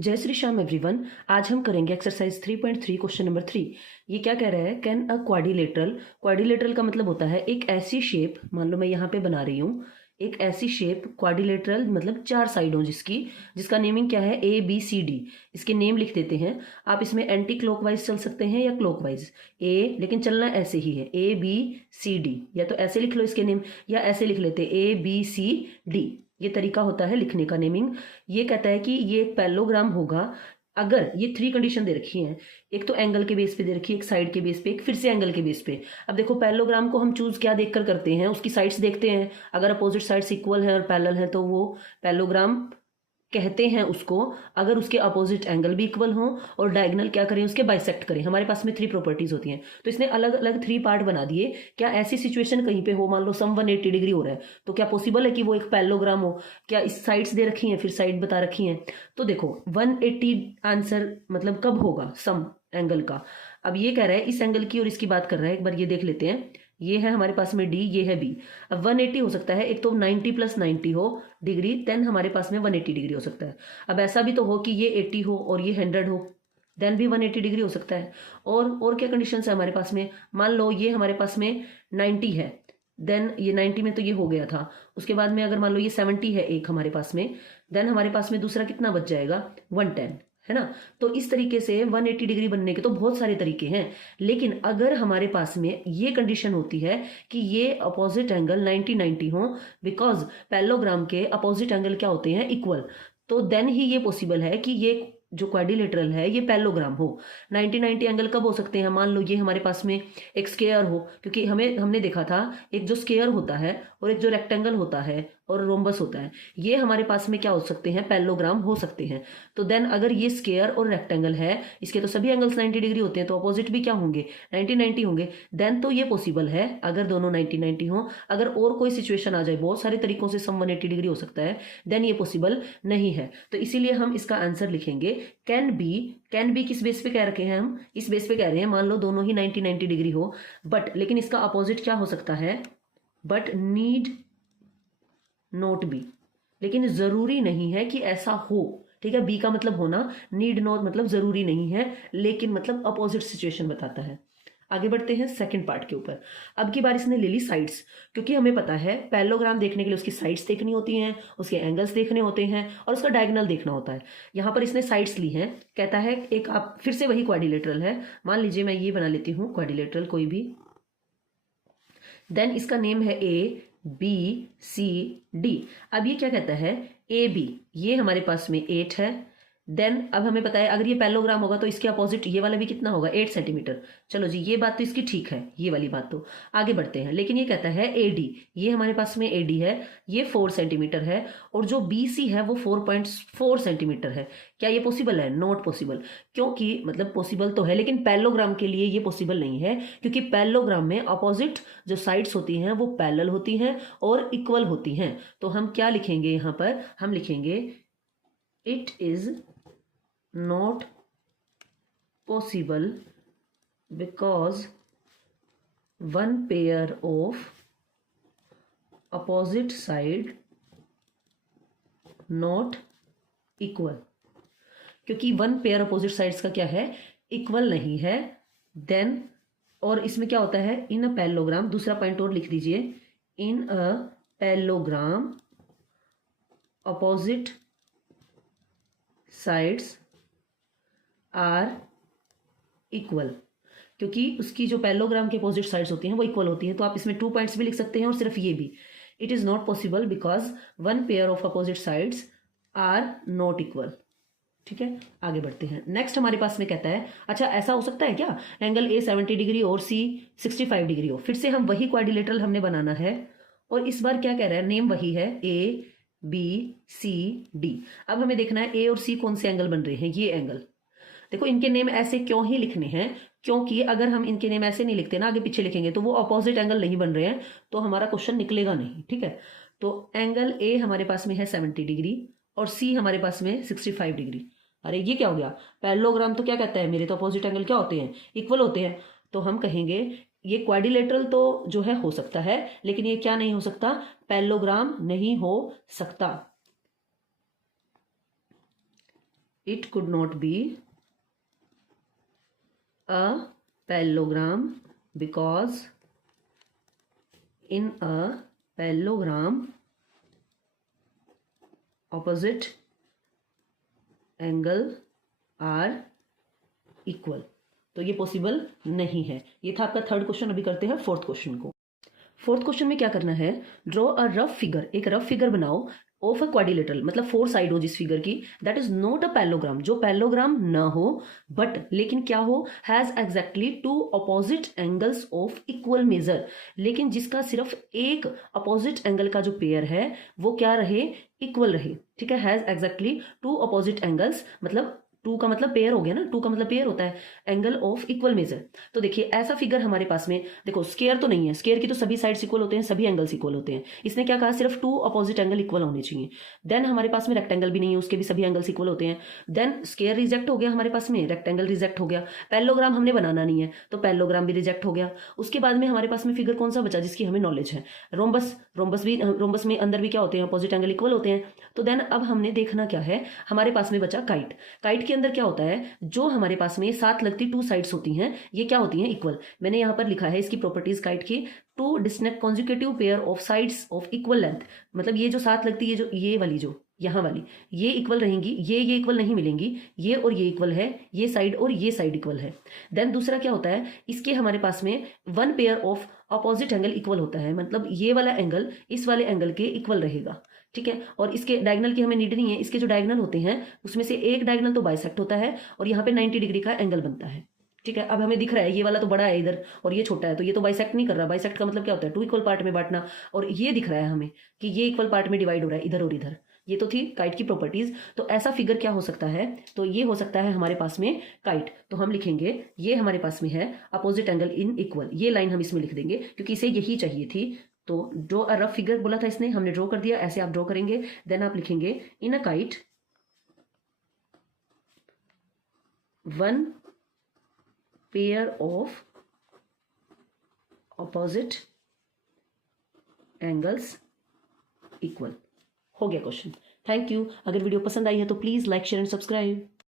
जय श्री श्याम एवरीवन। आज हम करेंगे एक्सरसाइज 3.3 क्वेश्चन नंबर 3। ये क्या कह रहा है, कैन अ क्वाड्रिलेटरल का मतलब होता है एक ऐसी शेप, मान लो मैं यहाँ पे बना रही हूँ एक ऐसी शेप क्वाड्रिलेटरल मतलब चार साइड हो जिसका नेमिंग क्या है ABCD। इसके नेम लिख देते हैं। आप इसमें एंटी क्लॉकवाइज चल सकते हैं या क्लॉकवाइज, लेकिन चलना ऐसे ही है ABCD, या तो ऐसे लिख लो इसके नेम या ऐसे लिख लेते ABCD। ये तरीका होता है लिखने का नेमिंग। ये कहता है कि ये एक पैलोग्राम होगा अगर ये 3 कंडीशन दे रखी हैं। एक तो एंगल के बेस पे दे रखी है, एक साइड के बेस पे, एक फिर से एंगल के बेस पे। अब देखो पैलोग्राम को हम चूज क्या देखकर करते हैं, उसकी साइड्स देखते हैं। अगर अपोजिट साइड्स इक्वल है और पैरेलल है तो वो पैलोग्राम कहते हैं उसको। अगर उसके अपोजिट एंगल भी इक्वल हो और डायगोनल क्या करें, उसके बाइसेक्ट करें। हमारे पास में 3 प्रॉपर्टीज होती हैं, तो इसने अलग अलग 3 पार्ट बना दिए। क्या ऐसी सिचुएशन कहीं पे हो, मान लो सम 180 डिग्री हो रहा है, तो क्या पॉसिबल है कि वो एक पैलोग्राम हो? क्या इस साइड्स दे रखी हैं, फिर साइड बता रखी हैं। तो देखो 180 आंसर मतलब कब होगा, सम एंगल का। अब ये कह रहा है इस एंगल की और इसकी बात कर रहा है। एक बार ये देख लेते हैं। ये है हमारे पास में D, ये है B। अब 180 हो सकता है, एक तो 90 + 90 हो डिग्री, देन हमारे पास में 180 डिग्री हो सकता है। अब ऐसा भी तो हो कि ये 80 हो और ये 100 हो, देन भी 180 डिग्री हो सकता है। और क्या कंडीशन है हमारे पास में, मान लो ये हमारे पास में 90 है, देन ये 90 में तो ये हो गया था। उसके बाद में अगर मान लो ये 70 है एक हमारे पास में, देन हमारे पास में दूसरा कितना बच जाएगा, 110, है ना। तो इस तरीके से 180 डिग्री बनने के तो बहुत सारे तरीके हैं। लेकिन अगर हमारे पास में ये कंडीशन होती है कि ये अपोजिट एंगल 90-90 हो, बिकॉज पैरेललोग्राम के अपोजिट एंगल क्या होते हैं, इक्वल, तो देन ही ये पॉसिबल है कि ये जो क्वाड्रिलेटरल है ये पैरेललोग्राम हो। 90-90 एंगल कब हो सकते हैं, मान लो ये हमारे पास में एक स्क्वायर हो, क्योंकि हमने देखा था एक जो स्क्वायर होता है और एक जो रेक्टेंगल होता है और रोम्बस होता है, ये हमारे पास में क्या हो सकते हैं, पैरेललोग्राम हो सकते हैं। तो देन अगर ये स्क्वायर और रेक्टेंगल है, इसके तो सभी एंगल्स 90 डिग्री होते हैं, तो अपोजिट भी क्या होंगे, 90-90 होंगे। देन तो ये पॉसिबल है अगर दोनों 90-90 हो। अगर और कोई सिचुएशन आ जाए, बहुत सारे तरीकों से सम 180 डिग्री हो सकता है, देन ये पॉसिबल नहीं है। तो इसीलिए हम इसका आंसर लिखेंगे कैन बी किस बेस पे कह रखे हैं हम, इस बेस पे कह रहे हैं मान लो दोनों ही 90-90 डिग्री हो, बट लेकिन इसका अपोजिट क्या हो सकता है, बट नीड नॉट बी, लेकिन जरूरी नहीं है कि ऐसा हो। ठीक है, बी का मतलब होना, नीड नॉट मतलब जरूरी नहीं है, लेकिन मतलब अपोजिट सिचुएशन बताता है। आगे बढ़ते हैं सेकंड पार्ट के ऊपर। अब की बार इसने ले ली साइड्स, क्योंकि हमें पता है पैरेललोग्राम देखने के लिए उसकी साइड्स देखनी होती हैं, उसके एंगल्स देखने होते हैं और उसका डायगोनल देखना होता है। यहाँ पर इसने साइड्स ली हैं। कहता है एक, आप फिर से वही क्वाड्रिलेटरल है, मान लीजिए मैं ये बना लेती हूँ क्वाड्रिलेटरल कोई भी, देन इसका नेम है ABCD। अब ये क्या कहता है, AB, ये हमारे पास में 8 है। देन अब हमें पता है अगर ये पैरेललोग्राम होगा तो इसके अपोजिट ये वाला भी कितना होगा, 8 सेंटीमीटर। चलो जी, ये बात तो इसकी ठीक है, ये वाली बात तो। आगे बढ़ते हैं, लेकिन ये कहता है AD, ये हमारे पास में AD है, ये 4 सेंटीमीटर है, और जो BC है वो 4.4 सेंटीमीटर है। क्या ये पॉसिबल है, नॉट पॉसिबल। क्योंकि मतलब पॉसिबल तो है, लेकिन पैरेललोग्राम के लिए ये पॉसिबल नहीं है, क्योंकि पैरेललोग्राम में अपोजिट जो साइड्स होती हैं वो पैरेलल होती हैं और इक्वल होती हैं। तो हम क्या लिखेंगे यहाँ पर, हम लिखेंगे it is not possible because one pair of opposite side not equal, क्योंकि वन पेयर अपोजिट साइड्स का क्या है, इक्वल नहीं है। देन और इसमें क्या होता है, इन अ पैरेललोग्राम, दूसरा पॉइंट और लिख दीजिए, in a parallelogram opposite sides are equal, क्योंकि उसकी जो पैरेललोग्राम के अपोजिट साइड्स होती हैं वो इक्वल होती हैं। तो आप इसमें 2 पॉइंट्स भी लिख सकते हैं और सिर्फ ये भी, it is not possible because one pair of opposite sides are not equal. ठीक है, आगे बढ़ते हैं। नेक्स्ट हमारे पास में कहता है, अच्छा ऐसा हो सकता है क्या, एंगल A 70 डिग्री और C 65 डिग्री हो। फिर से हम वही क्वाड्रिलेटरल हमने बनाना है, और इस बार क्या कह रहा है, नेम वही है ABCD। अब हमें देखना है A और C कौन से एंगल बन रहे हैं, ये एंगल। देखो इनके नेम ऐसे क्यों ही लिखने हैं, क्योंकि अगर हम इनके नेम ऐसे नहीं लिखते ना, आगे पीछे लिखेंगे, तो वो अपोजिट एंगल नहीं बन रहे हैं, तो हमारा क्वेश्चन निकलेगा नहीं। ठीक है, तो एंगल A हमारे पास में है 70 डिग्री और C हमारे पास में 65 डिग्री। अरे ये क्या हो गया, पैरेललोग्राम तो क्या कहता है, मेरे तो अपोजिट एंगल क्या होते हैं, इक्वल होते हैं। तो हम कहेंगे ये क्वाड्रिलेटरल तो जो है हो सकता है, लेकिन ये क्या नहीं हो सकता, पैरेललोग्राम नहीं हो सकता। it could not be a parallelogram because in a parallelogram opposite angle are equal। तो ये पॉसिबल नहीं है। ये था आपका थर्ड क्वेश्चन। अभी करते हैं फोर्थ क्वेश्चन को। फोर्थ क्वेश्चन में क्या करना है, ड्रॉ अ रफ फिगर, एक रफ फिगर बनाओ ऑफ अ क्वाड्रिलेटरल, मतलब 4 साइड हो जिस फिगर की, that is not a parallelogram, जो पैरेललोग्राम ना हो, बट लेकिन क्या हो, has exactly 2 opposite angles of equal major, लेकिन जिसका सिर्फ एक अपोजिट एंगल का जो पेयर है वो क्या रहे, इक्वल रहे। ठीक है, हैज एग्जैक्टली 2 अपोजिट एंगल्स, मतलब 2 का मतलब पेयर हो गया ना, 2 का मतलब पेयर होता है, एंगल ऑफ इक्वल मेजर। तो देखिए ऐसा फिगर हमारे पास में, देखो स्क्वायर तो नहीं है, स्क्वायर की तो सभी साइड्स इक्वल होते हैं, सभी एंगल्स इक्वल होते हैं। इसने क्या कहा, सिर्फ 2 अपोजिट एंगल इक्वल होने चाहिए। देन हमारे पास में रेक्टेंगल भी नहीं है, उसके भी सभी एंगल्स इक्वल होते हैं। देन स्क्वायर रिजेक्ट हो गया हमारे पास में, रेक्टेंगल रिजेक्ट हो गया, पैरेललोग्राम हमने बनाना नहीं है तो पैरेललोग्राम भी रिजेक्ट हो गया। उसके बाद में हमारे पास में फिगर कौन सा बचा जिसकी हमें नॉलेज है, रोम्बस। रोम्बस में अंदर भी क्या होते हैं, अपोजिट एंगल इक्वल होते हैं। तो देन अब हमने देखना क्या है, हमारे पास में बचा काइट। काइट के अंदर क्या होता है, जो हमारे पास में साथ लगती 2 साइड्स होती हैं, ये क्या होती हैं, इक्वल। मैंने यहां पर लिखा है इसकी प्रॉपर्टीज काइट की, 2 distinct consecutive pair of sides of equal length, मतलब ये जो साथ लगती है, जो ये वाली, जो यहाँ वाली, ये इक्वल रहेंगी, ये इक्वल नहीं मिलेंगी, ये और ये इक्वल है, ये साइड और ये साइड इक्वल है। देन दूसरा क्या होता है, इसके हमारे पास में 1 pair of opposite angle equal होता है, मतलब ये वाला एंगल इस वाले एंगल के इक्वल रहेगा। ठीक है, और इसके डायगोनल की हमें नीड नहीं है, इसके जो डायगोनल होते हैं उसमें से एक डायगोनल तो बाइसेक्ट होता है और यहाँ पे 90 डिग्री का एंगल बनता है। ठीक है, अब हमें दिख रहा है ये वाला तो बड़ा है इधर और ये छोटा है, तो ये तो बाइसेक्ट नहीं कर रहा। बाइसेक्ट का मतलब क्या होता है, 2 इक्वल पार्ट में बांटना, और ये दिख रहा है हमें कि ये इक्वल पार्ट में डिवाइड हो रहा है इधर और इधर। ये तो थी काइट की प्रॉपर्टीज। तो ऐसा फिगर क्या हो सकता है, तो ये हो सकता है हमारे पास में काइट। तो हम लिखेंगे ये हमारे पास में है अपोजिट एंगल इन इक्वल, ये लाइन हम इसमें लिख देंगे क्योंकि इसे यही चाहिए थी। तो ड्रॉ अ रफ फिगर बोला था इसने, हमने ड्रॉ कर दिया, ऐसे आप ड्रॉ करेंगे। देन आप लिखेंगे in a kite 1 pair of opposite angles equal. हो गया क्वेश्चन। Thank you. अगर वीडियो पसंद आई है तो please like share and subscribe.